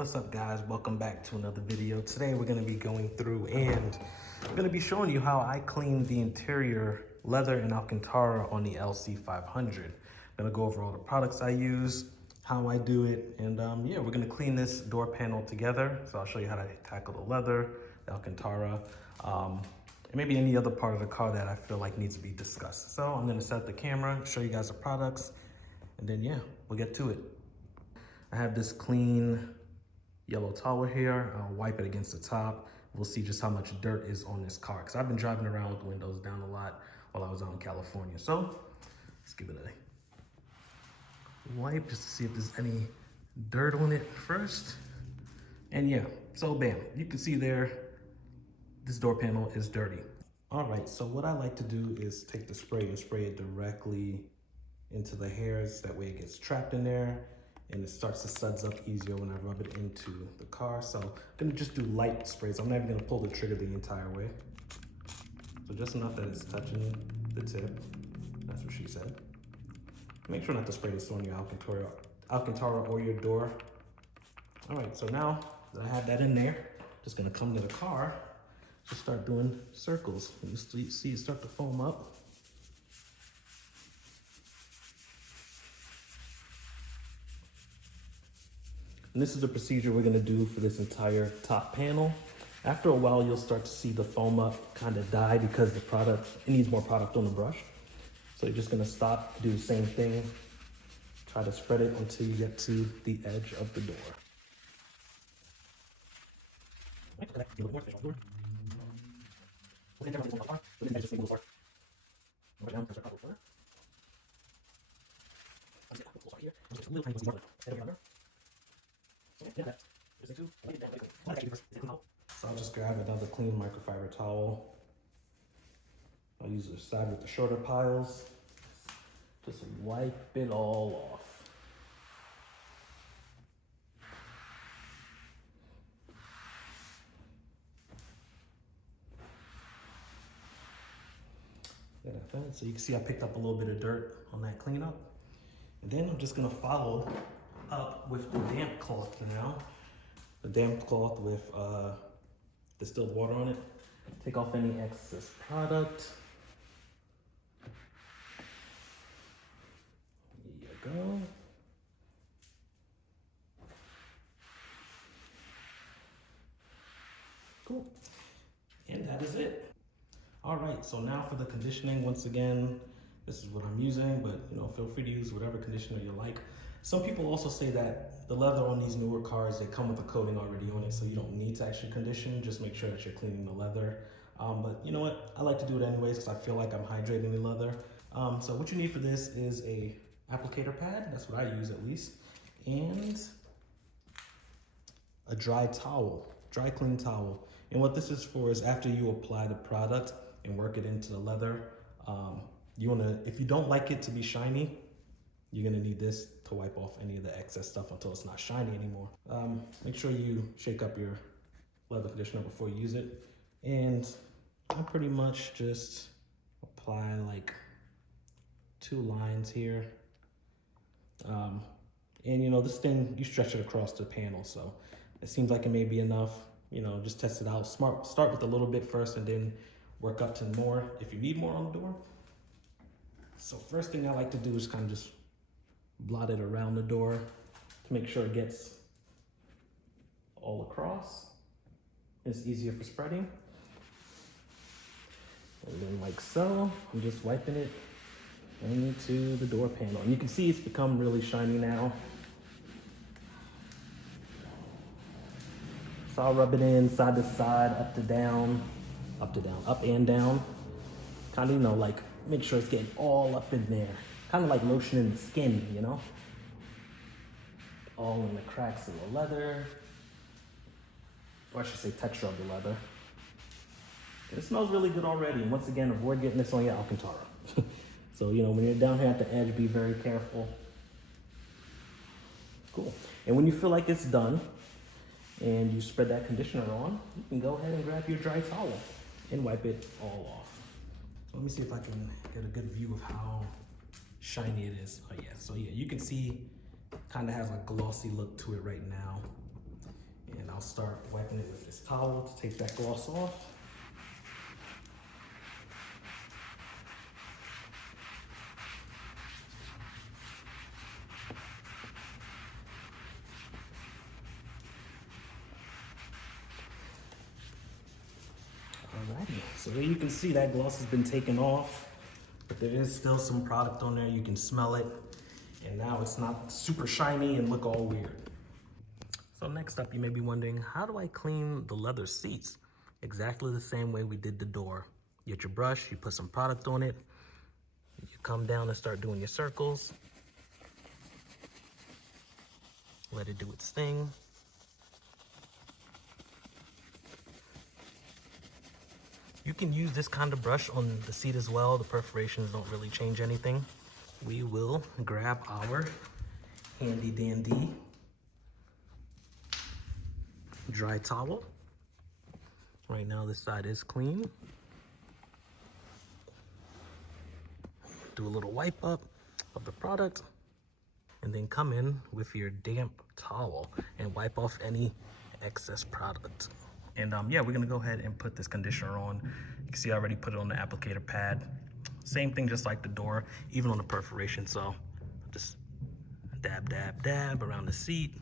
What's up, guys? Welcome back to another video. Today we're going to be going through and I'm going to be showing you how I clean the interior leather in Alcantara on the LC500. I'm going to go over all the products I use, how I do it, and yeah, we're going to clean this door panel together. So I'll show you how to tackle the leather, the Alcantara, and maybe any other part of the car that I feel like needs to be discussed. So I'm going to set up the camera, show you guys the products, and then yeah, we'll get to it. I have this clean yellow towel here. I'll wipe it against the top. We'll see just how much dirt is on this car, because I've been driving around with the windows down a lot while I was out in California. So let's give it a wipe just to see if there's any dirt on it first. And yeah, so bam, you can see there, this door panel is dirty. All right, so what I like to do is take the spray and spray it directly into the hairs. That way it gets trapped in there and it starts to suds up easier when I rub it into the car. So I'm gonna just do light sprays. I'm not even gonna pull the trigger the entire way. So just enough that it's touching the tip. That's what she said. Make sure not to spray this on your Alcantara or your door. All right, so now that I have that in there, just gonna come to the car, just start doing circles. You see it start to foam up. And this is the procedure we're gonna do for this entire top panel. After a while, you'll start to see the foam up kind of die because the product, it needs more product on the brush. So you're just gonna stop, do the same thing, try to spread it until you get to the edge of the door. So I'll just grab another clean microfiber towel. I'll use the side with the shorter piles. Just wipe it all off. So you can see I picked up a little bit of dirt on that cleanup. And then I'm just gonna follow up with the damp cloth now. The damp cloth with distilled water on it. Take off any excess product. There you go. Cool. And that is it. All right, so now for the conditioning. Once again, this is what I'm using, but feel free to use whatever conditioner you like. Some people also say that the leather on these newer cars, they come with a coating already on it, so you don't need to actually condition. Just make sure that you're cleaning the leather. But you know what? I like to do it anyways because I feel like I'm hydrating the leather. So what you need for this is a applicator pad. That's what I use at least. And a dry towel, dry clean towel. And what this is for is after you apply the product and work it into the leather, if you don't like it to be shiny, you're gonna need this to wipe off any of the excess stuff until it's not shiny anymore. Make sure you shake up your leather conditioner before you use it. And I pretty much just apply like 2 lines here. And this thing, you stretch it across the panel, so it seems like it may be enough. Just test it out. Start with a little bit first and then work up to more if you need more on the door. So first thing I like to do is kind of just blot it around the door to make sure it gets all across. It's easier for spreading. And then like so, I'm just wiping it into the door panel. And you can see it's become really shiny now. So I'll rub it in side to side, up to down, up to down, up and down. Kind of, like make sure it's getting all up in there. Kind of like lotioning the skin, all in the cracks of the leather. Or I should say texture of the leather. It smells really good already. And once again, avoid getting this on your Alcantara. So, when you're down here at the edge, be very careful. Cool. And when you feel like it's done and you spread that conditioner on, you can go ahead and grab your dry towel and wipe it all off. So let me see if I can get a good view of how shiny it is. Oh yeah, so yeah, you can see kind of has a glossy look to it right now. I'll start wiping it with this towel to take that gloss off. Alrighty, so there you can see that gloss has been taken off, but there is still some product on there. You can smell it, and now it's not super shiny and look all weird. So next up, you may be wondering, how do I clean the leather seats? Exactly the same way we did the door. You get your brush, you put some product on it, you come down and start doing your circles. Let it do its thing. You can use this kind of brush on the seat as well. The perforations don't really change anything. We will grab our handy dandy dry towel. Right now this side is clean. Do a little wipe up of the product and then come in with your damp towel and wipe off any excess product. And yeah, we're gonna go ahead and put this conditioner on. You can see I already put it on the applicator pad. Same thing, just like the door, even on the perforation. So just dab, dab, dab around the seat.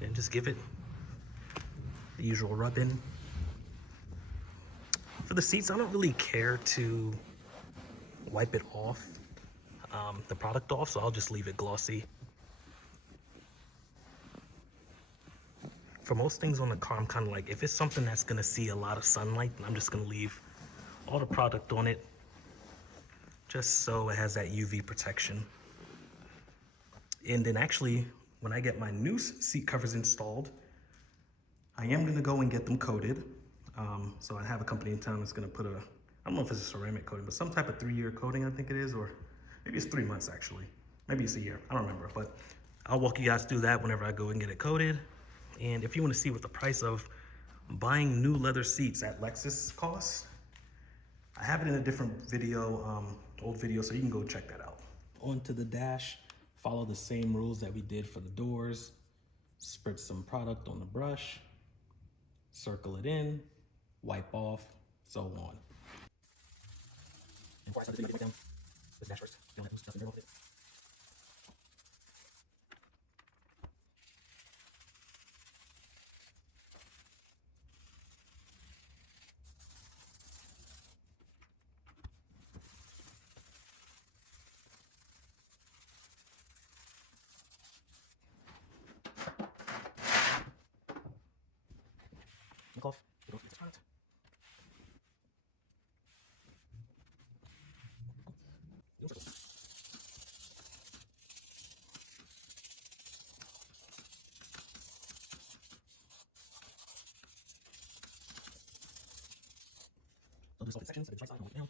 And just give it the usual rub-in. For the seats, I don't really care to wipe it off, the product off, so I'll just leave it glossy. For most things on the car, I'm kind of like, if it's something that's gonna see a lot of sunlight, then I'm just gonna leave all the product on it, just so it has that UV protection. And then actually, when I get my new seat covers installed, I am gonna go and get them coated. So I have a company in town that's gonna put I don't know if it's a ceramic coating, but some type of 3-year coating, I think it is, or maybe it's 3 months actually. Maybe it's a year, I don't remember, but I'll walk you guys through that whenever I go and get it coated. And if you wanna see what the price of buying new leather seats at Lexus costs, I have it in a different video, old video, so you can go check that out. Onto the dash, follow the same rules that we did for the doors. Spritz some product on the brush, circle it in, wipe off, so on. And before I start the video, I get down this dash first. Don't let stuff in there with it. Look off. Go for this product. So do sections, so the right side, wipe down.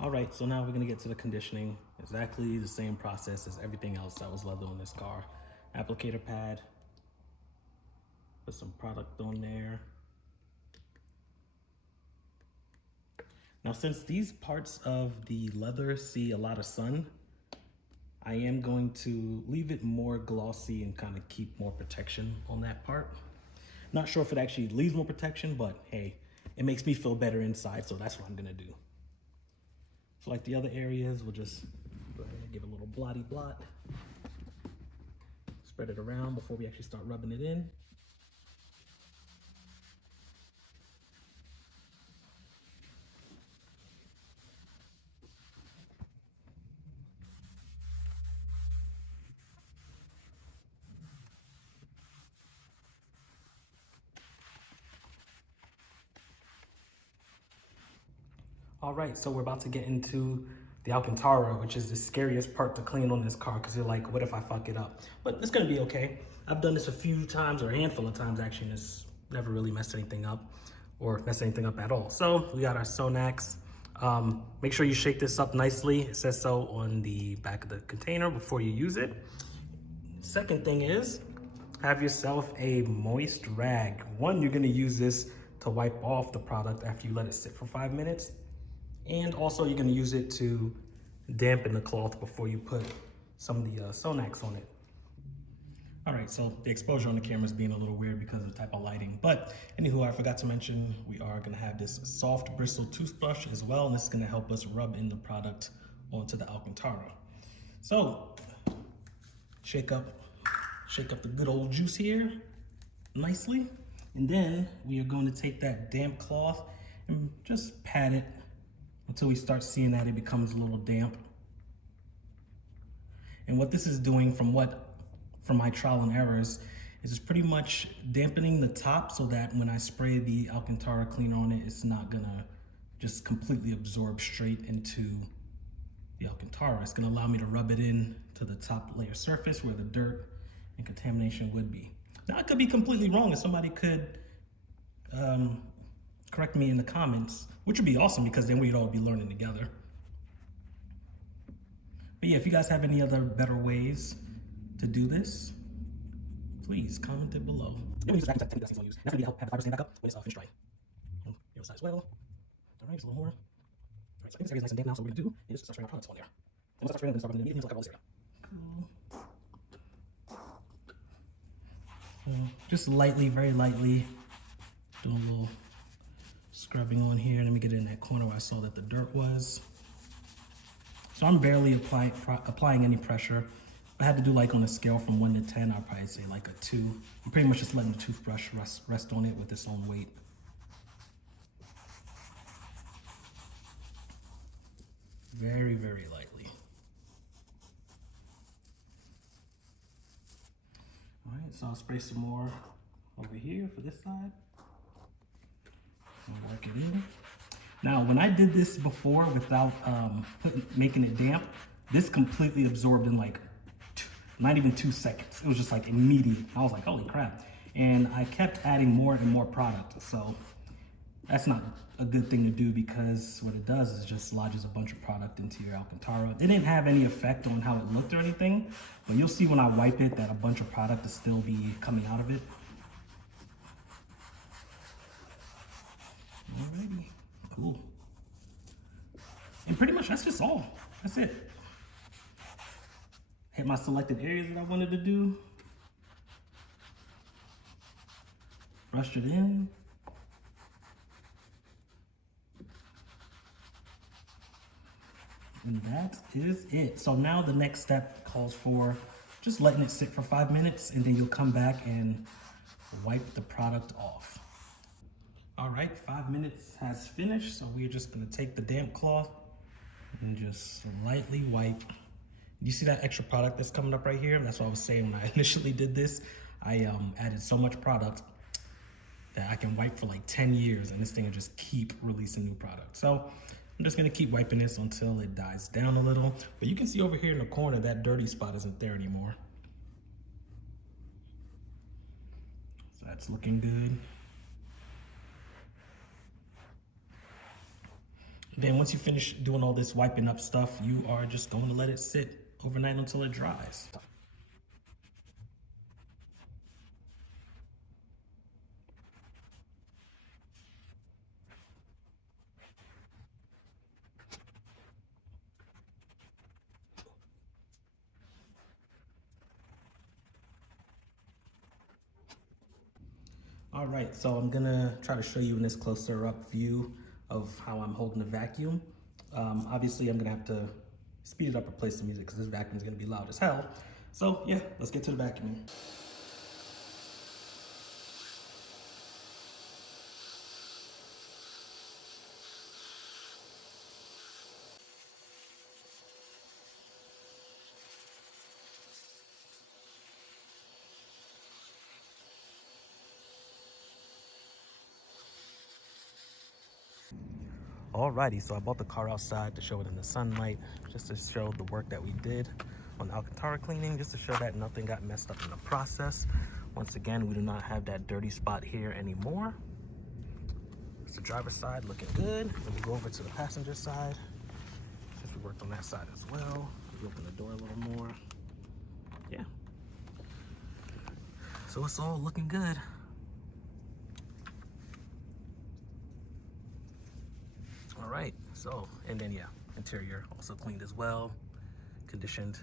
All right, so now we're gonna get to the conditioning. Exactly the same process as everything else that was leather on this car. Applicator pad, put some product on there. Now, since these parts of the leather see a lot of sun, I am going to leave it more glossy and kind of keep more protection on that part. Not sure if it actually leaves more protection, but hey, it makes me feel better inside, so that's what I'm gonna do. So like the other areas, we'll just go ahead and give it a little blotty blot. Spread it around before we actually start rubbing it in. All right, so we're about to get into the Alcantara, which is the scariest part to clean on this car because you're like, what if I fuck it up? But it's gonna be okay. I've done this a few times, or a handful of times actually, and it's never really messed anything up or messed anything up at all. So we got our Sonax. Make sure you shake this up nicely. It says so on the back of the container before you use it. Second thing is, have yourself a moist rag. One, you're gonna use this to wipe off the product after you let it sit for 5 minutes. And also you're gonna use it to dampen the cloth before you put some of the Sonax on it. All right, so the exposure on the camera is being a little weird because of the type of lighting. But anywho, I forgot to mention, we are gonna have this soft bristle toothbrush as well, and this is gonna help us rub in the product onto the Alcantara. So, shake up the good old juice here nicely. And then we are going to take that damp cloth and just pat it until we start seeing that it becomes a little damp. And what this is doing from my trial and errors is just pretty much dampening the top so that when I spray the Alcantara cleaner on it, it's not gonna just completely absorb straight into the Alcantara. It's gonna allow me to rub it in to the top layer surface where the dirt and contamination would be. Now I could be completely wrong, and somebody could correct me in the comments, which would be awesome because then we'd all be learning together. But yeah, if you guys have any other better ways to do this, please comment it below. Then we use the vacuum technique that I use. That's gonna have the fiber stand back up when it's finished drying. The other side as well. All right, just a little more. All right, so I think this area is nice and damp now, so what we're gonna do is just start spraying our products on there. And once I start spraying, I'm gonna start rubbing it immediately until I cover all this area. Cool. Just lightly, very lightly, doing a little scrubbing on here. Let me get in that corner where I saw that the dirt was. So I'm barely applying any pressure. I had to do like on a scale from 1 to 10, I'll probably say like a 2. I'm pretty much just letting the toothbrush rest on it with its own weight. Very, very lightly. All right, so I'll spray some more over here for this side. And work it in. Now, when I did this before without making it damp, this completely absorbed in like not even 2 seconds. It was just like immediate. I was like, holy crap. And I kept adding more and more product. So that's not a good thing to do because what it does is just lodges a bunch of product into your Alcantara. It didn't have any effect on how it looked or anything, but you'll see when I wipe it that a bunch of product will still be coming out of it. Alrighty, cool. And pretty much that's just all. That's it. Hit my selected areas that I wanted to do. Brushed it in. And that is it. So now the next step calls for just letting it sit for 5 minutes, and then you'll come back and wipe the product off. All right, 5 minutes has finished. So we're just gonna take the damp cloth and just lightly wipe. You see that extra product that's coming up right here? That's what I was saying when I initially did this. I added so much product that I can wipe for like 10 years and this thing will just keep releasing new product. So I'm just gonna keep wiping this until it dies down a little. But you can see over here in the corner, that dirty spot isn't there anymore. So that's looking good. Then once you finish doing all this wiping up stuff, you are just going to let it sit overnight until it dries. All right, so I'm gonna try to show you in this closer up view of how I'm holding the vacuum. Obviously I'm gonna have to speed it up or play some music because this vacuum is gonna be loud as hell. So yeah, let's get to the vacuuming. Alrighty, so I bought the car outside to show it in the sunlight, just to show the work that we did on the Alcantara cleaning, just to show that nothing got messed up in the process. Once again, we do not have that dirty spot here anymore. It's the driver's side looking good. Then we go over to the passenger side, since we worked on that side as well. We open the door a little more. Yeah. So it's all looking good. So, and then yeah, interior also cleaned as well, conditioned.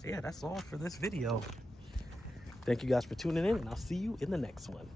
So yeah, that's all for this video. Thank you guys for tuning in, and I'll see you in the next one.